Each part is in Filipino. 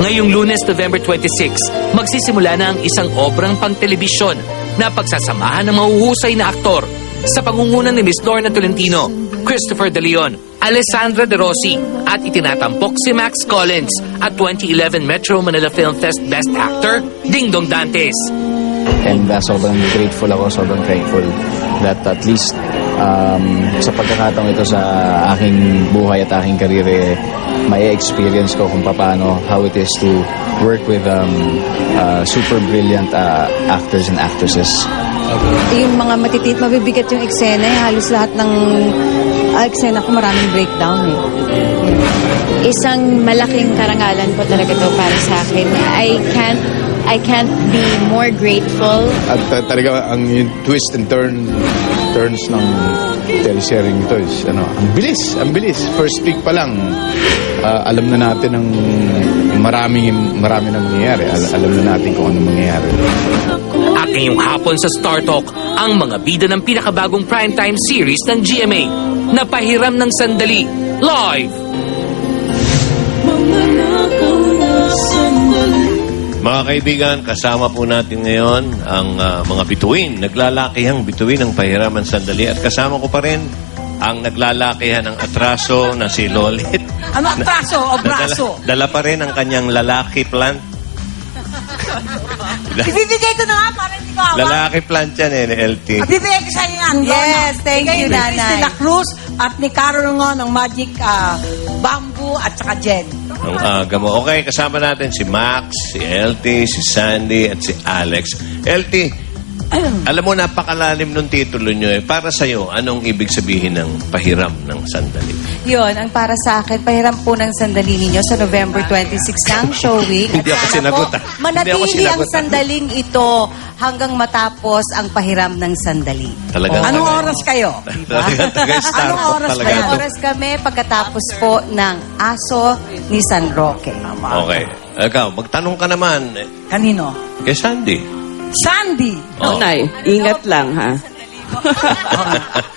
Ngayong Lunes, November 26, magsisimula na ang isang obrang pangtelebisyon na pagsasamahan ng mahuhusay na aktor sa pangunguna ni Miss Lorna Tolentino, Christopher De Leon, Alessandra De Rossi at itinatampok si Max Collins at 2011 Metro Manila Film Fest Best Actor, Dingdong Dantes. And sobrang grateful ako, sobrang thankful that at least sa pagkakataong ito sa aking buhay at aking karir, may experience ko kung paano, how it is to work with super brilliant actors and actresses. Yung mga mabibigat yung eksena, halos lahat ng eksena ko maraming breakdown eh. Isang malaking karangalan po talaga to para sa akin. I can't be more grateful. At talaga ang yung twist and turns ng teleserye nito is ang bilis. First week pa lang, alam na natin ang marami na mangyayari. Alam na natin kung ano mangyayari. At ngayong hapon sa Star Talk, ang mga bida ng pinakabagong primetime series ng GMA na Pahiram ng Sandali, live! Mga kaibigan, kasama po natin ngayon ang mga bituin, naglalakihang bituin ng Pahiraman Sandali. At kasama ko pa rin ang naglalakihan ng atraso na si Lolit. Ano atraso o braso? Dala pa rin ang kanyang lalaki plant. Ibibigay ko na nga para hindi ko awa. Lalaki plant yan ni LT. Ibibigay ko sa inyo yan. Yes, thank you, Ni Nanay. Cristina Cruz at ni Carol Ngo ng Magic Bamboo at saka Jen. Ang aga mo. Okay, kasama natin si Max, si LT, si Sandy, at si Alex. LT, alam mo, napakalalim nung titulo nyo eh. Para sa'yo, anong ibig sabihin ng Pahiram ng Sandali? Yun, ang para sa akin, pahiram po ng sandali ninyo sa November 26 ng show week. Hindi ako Sana sinagot, po, ah. Hindi ako manatili ang sinagot, ah. sandaling ito hanggang matapos ang pahiram ng sandali. Talagang Anong oras kayo? Taga-Star Anong Talk oras talaga ba yan? to. Oras kami pagkatapos po ng Aso ni San Roque. Okay. Ikaw, magtanong ka naman Kanino? kay Sandy. Sandy. Oh. Nay, ingat lang ha.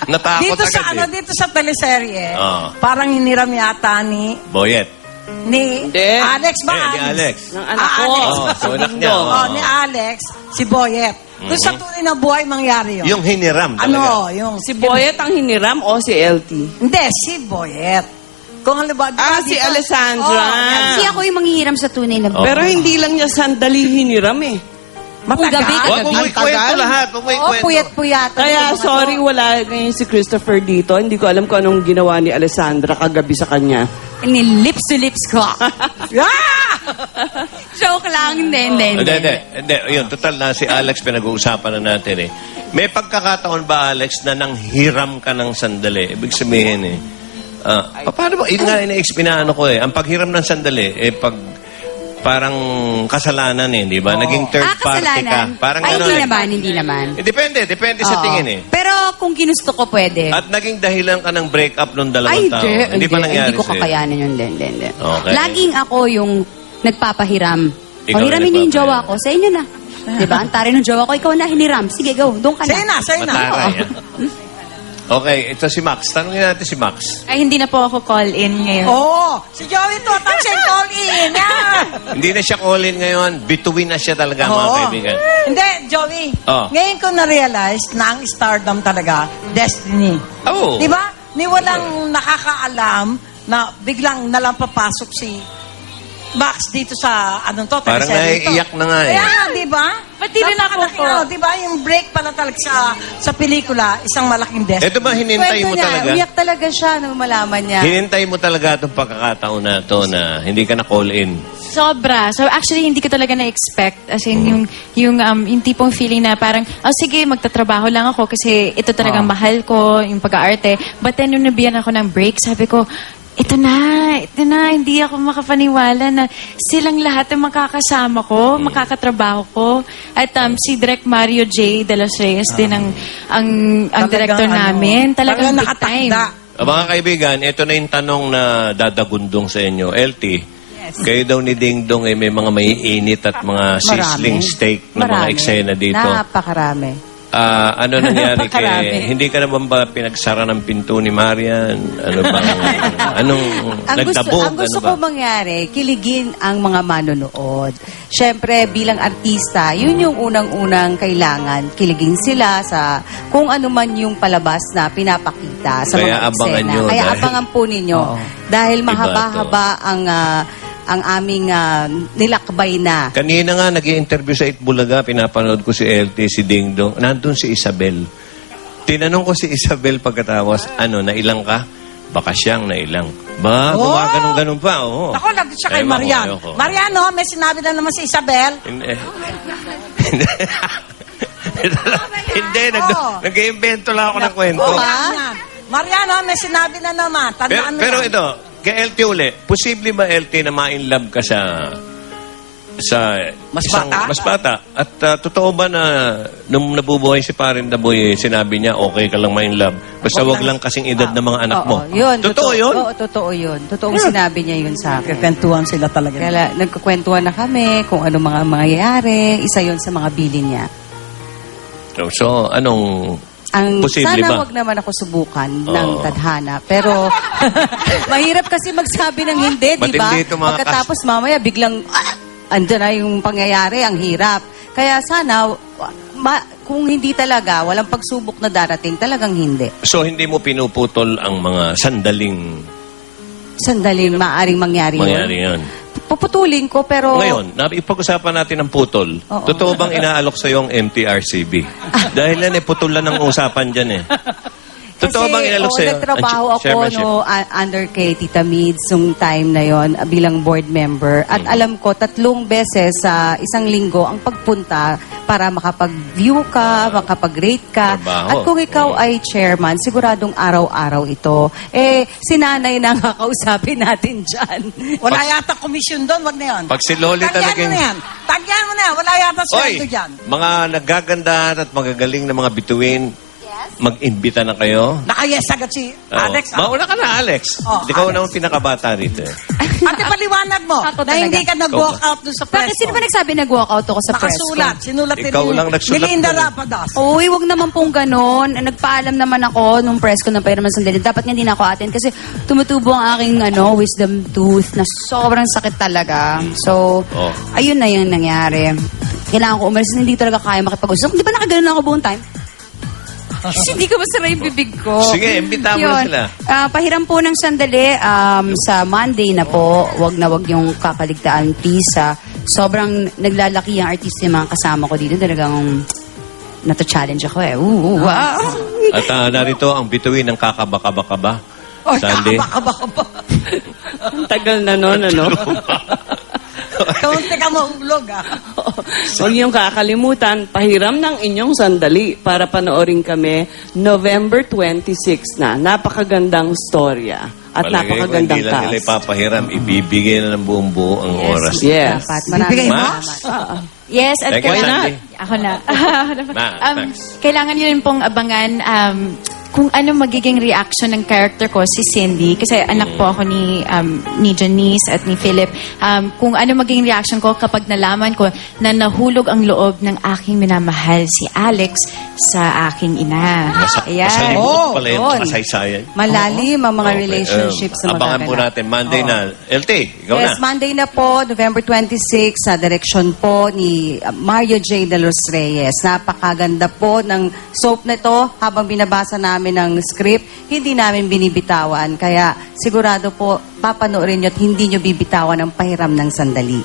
Natakot Dito sa agad dito sa teleserye, Ah. parang hiniram yata ni Boyet. Hindi. Alex ba? Ni Alex. Ng anak ko. Alex. Oh, so anak niya. Oh, ni Alex, si Boyet. Doon sa tunay na buhay mangyari yun. Yung hiniram talaga. Ano, yung Si Boyet ang hiniram o si LT? Hindi, si Boyet. Kung halimbawa, Si Alessandra. Oh, Kasi ako yung manghihiram sa tunay na Oh. Pero hindi lang niya sandali hiniram eh. matagal. gabi ka- Huwag mo ikwento lahat. Huwag mo Oh, ikwento. puyat-puyat. Kaya sorry, wala ngayon si Christopher dito. Hindi ko alam kung anong ginawa ni Alessandra kagabi sa kanya. Ni lips to lips ko. Ah! Joke lang, hindi. Hindi. Yun, total na si Alex pinag-uusapan na natin eh. May pagkakataon ba, Alex, na nanghiram ka ng sandali? Ibig sabihin eh. Paano ba? Yun nga ina-explain ko eh. Ang paghiram ng sandali, pag parang kasalanan eh, di ba? Naging third party ka. Kasalanan. Parang Ay, gano'n hindi eh. naman, hindi naman. Depende sa Oo. tingin eh. Pero kung ginusto ko, pwede. At naging dahilan ka ng break-up nung dalawang Ay, tao. hindi ba nangyari Hindi ko sa'yo? kakayanin yun. Hindi. Okay. Laging ako yung nagpapahiram. Ikaw O, hiramin yung niyo yung jowa nagpapahiram. ko. Sa inyo na. Diba? Ang tari ng jowa ko, ikaw na hiniram. Sige, go. Doon ka na. Sa'yo na. Mataray, Okay, ito si Max. Tanungin natin si Max. Ay, hindi na po ako call-in ngayon. Oo, si Joey to, tapos yung call-in. Yan. Hindi na siya call-in ngayon. Bituin na siya talaga, mga Oo. kaibigan. Hindi, Joey. Oh. Ngayon ko na-realize na ang stardom talaga, destiny. Oh. Di ba? Ni walang nakakaalam na biglang nalang papasok si Max dito sa, Parang naiiyak na nga eh. Kaya, di ba? Pati rin ako po. Di ba, yung break pala talaga sa pelikula, isang malaking destiny. Ito ba hinintay mo niya, talaga? umiyak talaga siya nung malaman niya. Hinintay mo talaga itong pagkakataon na to na hindi ka na call-in. Sobra. So actually, hindi ko talaga na-expect. As in, yung tipong feeling na parang, sige, magtatrabaho lang ako kasi ito talagang mahal ko, yung pag-aarte. But then, nung nabiyan ako ng break, sabi ko, ito na, hindi ako makapaniwala na silang lahat ang makakasama ko, makakatrabaho ko. At si Direk Mario J. De Los Reyes din ang director namin. Talagang big time. Mga kaibigan, ito na yung tanong na dadagundong sa inyo. LT, kayo daw ni Ding Dong may mga maiinit at mga sizzling steak na mga eksena dito. Napakarami. Ano nangyari Napakarami. hindi ka naman ba pinagsara ng pinto ni Marian? Ano bang, anong nagdabog? Ang gusto ano ba? ko mangyari, kiligin ang mga manonood. Siyempre, bilang artista, yun yung unang-unang kailangan. Kiligin sila sa kung ano man yung palabas na pinapakita sa Kaya mga abangan eksena. nyo, Kaya dahil- abangan po ninyo. Dahil Iba mahaba-haba ang aming nilakbay na. Kanina nga, nag-i-interview sa Itbulaga, pinapanood ko si LT, si Ding Dong. Nandun si Isabel. Tinanong ko si Isabel pagkatapos, nailang ka? Baka siyang nailang. Ba, gumaganong-ganon pa, oo. Ako, nag siya kay Ewan ko, Marian. ayoko. Marian, no, may sinabi na naman si Isabel. Hindi. Hindi, Oo. nag-iimbento lang ako ng kwento. Oo, yan. Marian, no, may sinabi na naman. Tandaan mo Pero yan. ito, kay LT uli, posible ba LT na ma-inlove ka sa Mas isang- bata? Mas bata. At totoo ba na nung nabubuhay si Parin Daboy, sinabi niya, okay ka lang ma-inlove. Basta wag lang kasing edad ng mga anak mo. Oo, yun. Totoo yun? Oo, totoo yun. Totoong sinabi niya yun sa akin. Kwentuhan sila talaga. Kaya nagkukwentuhan na kami kung ano mga mangyayari. Isa yun sa mga bilin niya. So, anong... Posible sana ba? wag naman ako subukan ng tadhana. Pero mahirap kasi magsabi ng hindi, di ba? Matindi ito, mga Pagkatapos mamaya biglang andyan na yung pangyayari, ang hirap. Kaya sana kung hindi talaga, walang pagsubok na darating, talagang hindi. So, hindi mo pinuputol ang mga sandaling Sandaling maaring mangyari mangyari yun. yun. Puputulin ko, pero... Ngayon, ipag-usapan natin ang putol. Oo. Totoo bang inaalok sa'yo ang MTRCB? Dahil yan putol lang ang usapan dyan Totoo bang inaalok sa'yo? Nagtrabaho ang ako chairmanship? under kay Tita Mids nung time na yon bilang board member. At alam ko, 3 beses sa isang linggo ang pagpunta para makapag-view ka, makapag-rate ka. Trabaho. At kung ikaw ay chairman, siguradong araw-araw ito. Si nanay na nga kausapin natin dyan. Wala yata komisyon doon, wag na yun. Pag si Loli Tagyan talagang... mo na yan. Tagyan mo na yan. Wala yata Oy! sweldo dyan. Mga naggagandahan at magagaling na mga bituin, mag-imbita na kayo. Naka-yes agad si Alex. Mauna ka na, Alex. Oh, Ikaw Alex. na ang pinakabata rito. Ate, paliwanag mo Ako na hindi talaga. ka nag-walk out doon sa Bakit press sino ba nagsabi nag-walkout ako sa press Nakasulat. Sinulat din Ikaw lang nagsulat Melinda mo. Rapadas. Uy, wag naman pong ganon. Nagpaalam naman ako nung press ko ng Pahiraman Sandali. Dapat nga hindi na ako attend kasi tumutubo ang aking wisdom tooth na sobrang sakit talaga. So, ayun na yung nangyari. Kailangan ko umalis. Hindi talaga kaya makipag-usap. Di ba nakaganon ako buong time? Kasi hindi ko masara yung bibig ko. Sige, imbita mo na Yun. sila. Pahiram po ng sandali sa Monday na po. Wag na wag yung kakaligtaan, please. Sobrang naglalaki ang artista yung mga kasama ko dito. Talagang nato-challenge ako eh. Wow! At narito ang bituin ng kakabaka-baka-ba. Oy, Sandy. kakabaka-baka. Ang tagal na nun, ano? Kaunti ka mahulog, Huwag niyong kakalimutan, pahiram ng inyong sandali para panoorin kami November 26 na. Napakagandang storya at Palagay ko, napakagandang hindi lang nila cast. ipapahiram, ibibigay na ng buong buo ang oras. Yes. Dapat. Maraming Bibigay mo? salamat. Yes, at Thank you, kailangan... Sandy. Ako na. Max. Kailangan yun pong abangan kung ano magiging reaction ng character ko, si Cindy. Kasi anak po ako ni Janice at ni Philip. Kung ano magiging reaction ko kapag nalaman ko na nahulog ang loob ng aking minamahal si Alex sa aking ina. Masalimuot pala yung yun. kasaysayan. Malalim ang mga Okay, relationships na abangan po magaganap. natin. Monday na. LT, ikaw Yes, na. Monday na po, November 26, sa direksyon po ni Mario J. De Los Reyes. Napakaganda po ng soap na ito. Habang binabasa namin ng script, hindi namin binibitawan. Kaya sigurado po, papanoorin nyo at hindi nyo bibitawan ang pahiram ng sandali.